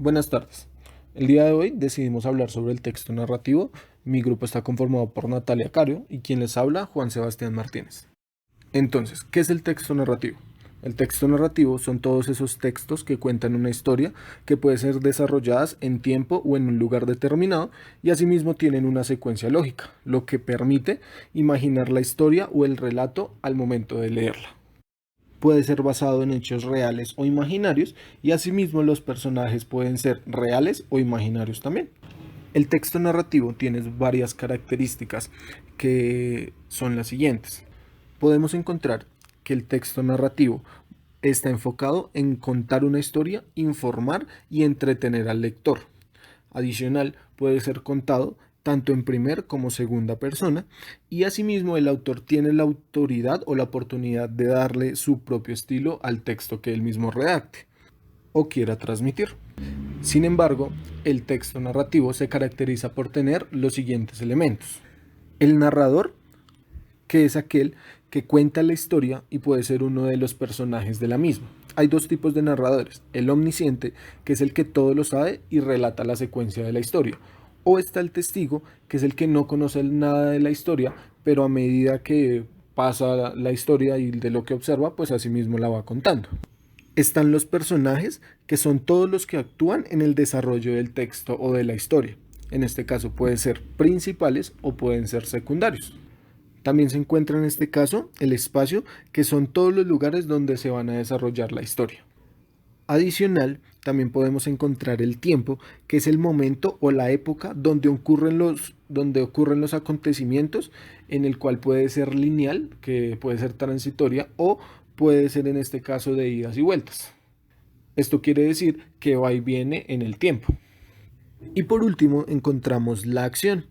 Buenas tardes. El día de hoy decidimos hablar sobre el texto narrativo. Mi grupo está conformado por Natalia Cario y quien les habla, Juan Sebastián Martínez. Entonces, ¿qué es el texto narrativo? El texto narrativo son todos esos textos que cuentan una historia que puede ser desarrolladas en tiempo o en un lugar determinado y asimismo tienen una secuencia lógica, lo que permite imaginar la historia o el relato al momento de leerla. Puede ser basado en hechos reales o imaginarios y asimismo los personajes pueden ser reales o imaginarios también. El texto narrativo tiene varias características que son las siguientes. Podemos encontrar que el texto narrativo está enfocado en contar una historia, informar y entretener al lector. Adicional, puede ser contado tanto en primer como segunda persona y asimismo el autor tiene la autoridad o la oportunidad de darle su propio estilo al texto que él mismo redacte o quiera transmitir. Sin embargo, el texto narrativo se caracteriza por tener los siguientes elementos. El narrador, que es aquel que cuenta la historia y puede ser uno de los personajes de la misma. Hay dos tipos de narradores, el omnisciente, que es el que todo lo sabe y relata la secuencia de la historia, o está el testigo, que es el que no conoce nada de la historia, pero a medida que pasa la historia y de lo que observa, pues así mismo la va contando. Están los personajes, que son todos los que actúan en el desarrollo del texto o de la historia. En este caso pueden ser principales o pueden ser secundarios. También se encuentra en este caso el espacio, que son todos los lugares donde se van a desarrollar la historia. Adicional, también podemos encontrar el tiempo, que es el momento o la época donde ocurren los acontecimientos, en el cual puede ser lineal, que puede ser transitoria, o puede ser en este caso de idas y vueltas. Esto quiere decir que va y viene en el tiempo. Y por último encontramos la acción,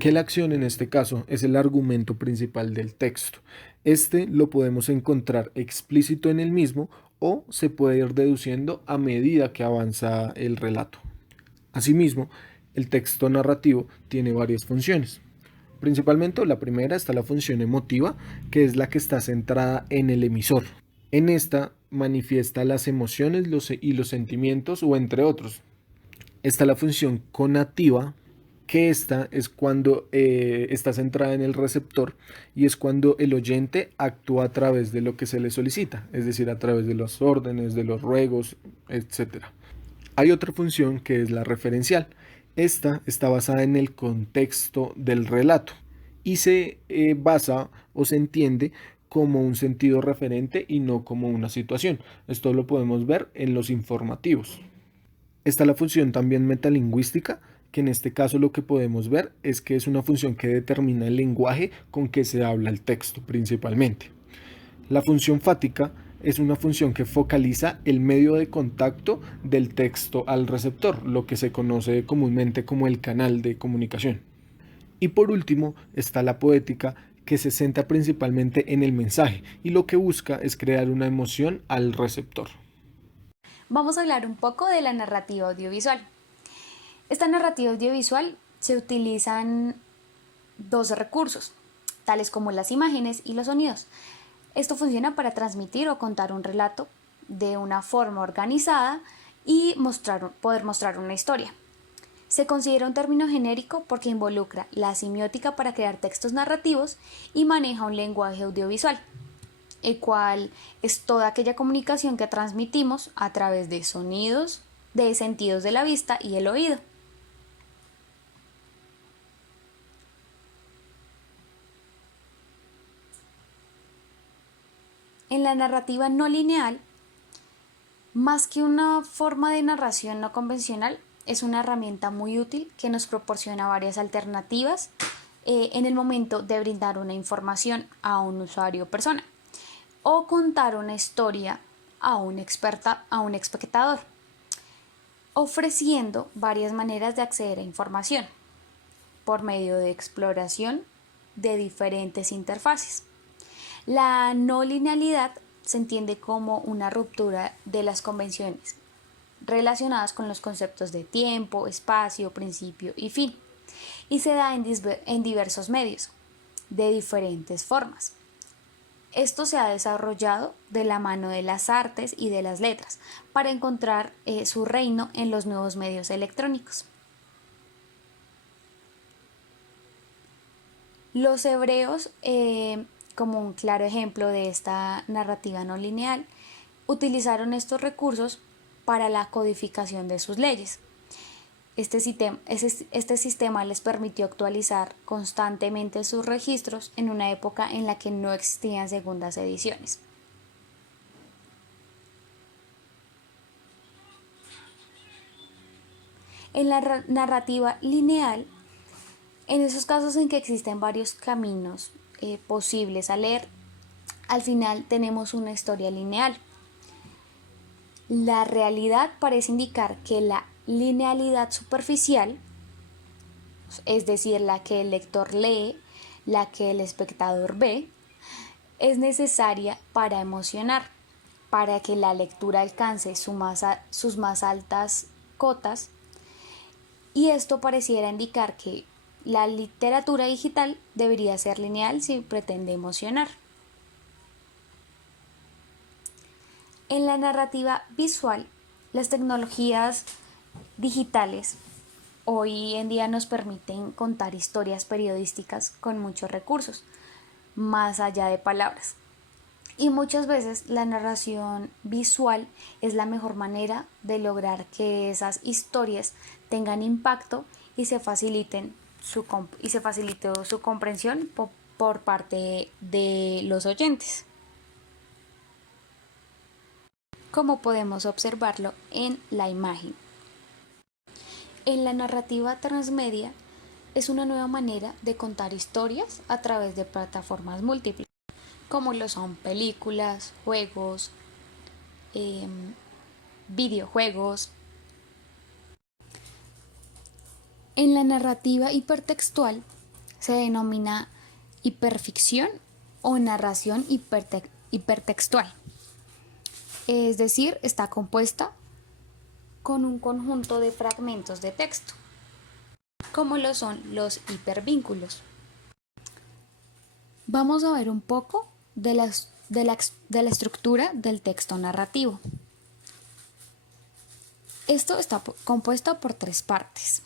que la acción en este caso es el argumento principal del texto. Este lo podemos encontrar explícito en el mismo o se puede ir deduciendo a medida que avanza el relato. Asimismo, el texto narrativo tiene varias funciones. Principalmente la primera está la función emotiva, que es la que está centrada en el emisor. En esta manifiesta las emociones y los sentimientos o entre otros. Está la función conativa, que esta es cuando está centrada en el receptor y es cuando el oyente actúa a través de lo que se le solicita, es decir, a través de las órdenes, de los ruegos, etcétera. Hay otra función que es la referencial. Esta está basada en el contexto del relato y se basa o se entiende como un sentido referente y no como una situación. Esto lo podemos ver en los informativos. Está la función también metalingüística, que en este caso lo que podemos ver es que es una función que determina el lenguaje con que se habla el texto principalmente. La función fática es una función que focaliza el medio de contacto del texto al receptor, lo que se conoce comúnmente como el canal de comunicación. Y por último está la poética, que se centra principalmente en el mensaje y lo que busca es crear una emoción al receptor. Vamos a hablar un poco de la narrativa audiovisual. Esta narrativa audiovisual se utilizan dos recursos, tales como las imágenes y los sonidos. Esto funciona para transmitir o contar un relato de una forma organizada y poder mostrar una historia. Se considera un término genérico porque involucra la semiótica para crear textos narrativos y maneja un lenguaje audiovisual, el cual es toda aquella comunicación que transmitimos a través de sonidos, de sentidos de la vista y el oído. En la narrativa no lineal, más que una forma de narración no convencional, es una herramienta muy útil que nos proporciona varias alternativas en el momento de brindar una información a un usuario o persona o contar una historia a un espectador, ofreciendo varias maneras de acceder a información por medio de exploración de diferentes interfaces. La no linealidad se entiende como una ruptura de las convenciones relacionadas con los conceptos de tiempo, espacio, principio y fin, y se da en diversos medios, de diferentes formas. Esto se ha desarrollado de la mano de las artes y de las letras para encontrar su reino en los nuevos medios electrónicos. Los hebreos, como un claro ejemplo de esta narrativa no lineal, utilizaron estos recursos para la codificación de sus leyes. Este sistema les permitió actualizar constantemente sus registros en una época en la que no existían segundas ediciones. En la narrativa lineal, en esos casos en que existen varios caminos posibles a leer, al final tenemos una historia lineal. La realidad parece indicar que la linealidad superficial, es decir, la que el lector lee, la que el espectador ve, es necesaria para emocionar, para que la lectura alcance sus más altas cotas, y esto pareciera indicar que la literatura digital debería ser lineal si pretende emocionar. En la narrativa visual, las tecnologías digitales hoy en día nos permiten contar historias periodísticas con muchos recursos, más allá de palabras. Y muchas veces la narración visual es la mejor manera de lograr que esas historias tengan impacto y se facilite su comprensión por parte de los oyentes, como podemos observarlo en la imagen. En la narrativa transmedia es una nueva manera de contar historias a través de plataformas múltiples, como lo son películas, juegos, videojuegos. En la narrativa hipertextual se denomina hiperficción o narración hipertextual. Es decir, está compuesta con un conjunto de fragmentos de texto, como lo son los hipervínculos. Vamos a ver un poco de la estructura del texto narrativo. Esto está compuesto por 3 partes.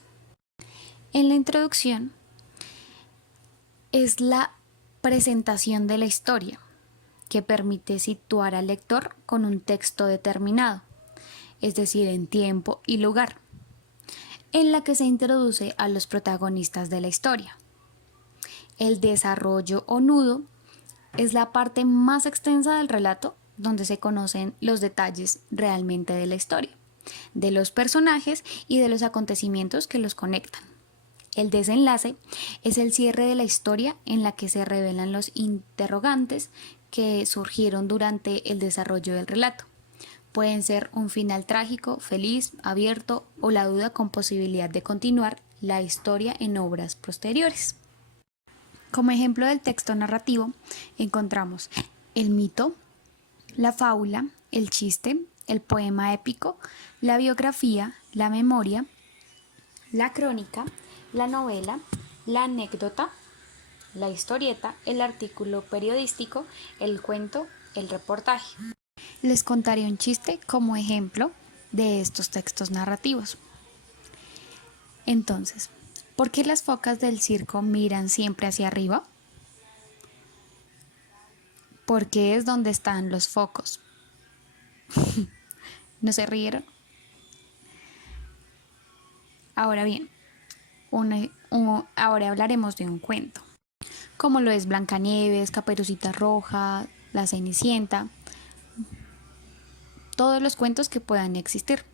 En la introducción es la presentación de la historia, que permite situar al lector con un texto determinado, es decir, en tiempo y lugar, en la que se introduce a los protagonistas de la historia. El desarrollo o nudo es la parte más extensa del relato, donde se conocen los detalles realmente de la historia, de los personajes y de los acontecimientos que los conectan. El desenlace es el cierre de la historia, en la que se revelan los interrogantes que surgieron durante el desarrollo del relato. Pueden ser un final trágico, feliz, abierto, o la duda con posibilidad de continuar la historia en obras posteriores. Como ejemplo del texto narrativo encontramos el mito, la fábula, el chiste, el poema épico, la biografía, la memoria, la crónica, la novela, la anécdota, la historieta, el artículo periodístico, el cuento, el reportaje. Les contaré un chiste como ejemplo de estos textos narrativos. Entonces, ¿por qué las focas del circo miran siempre hacia arriba? Porque es donde están los focos. ¿No se rieron? Ahora bien, ahora hablaremos de un cuento, como lo es Blancanieves, Caperucita Roja, La Cenicienta, todos los cuentos que puedan existir.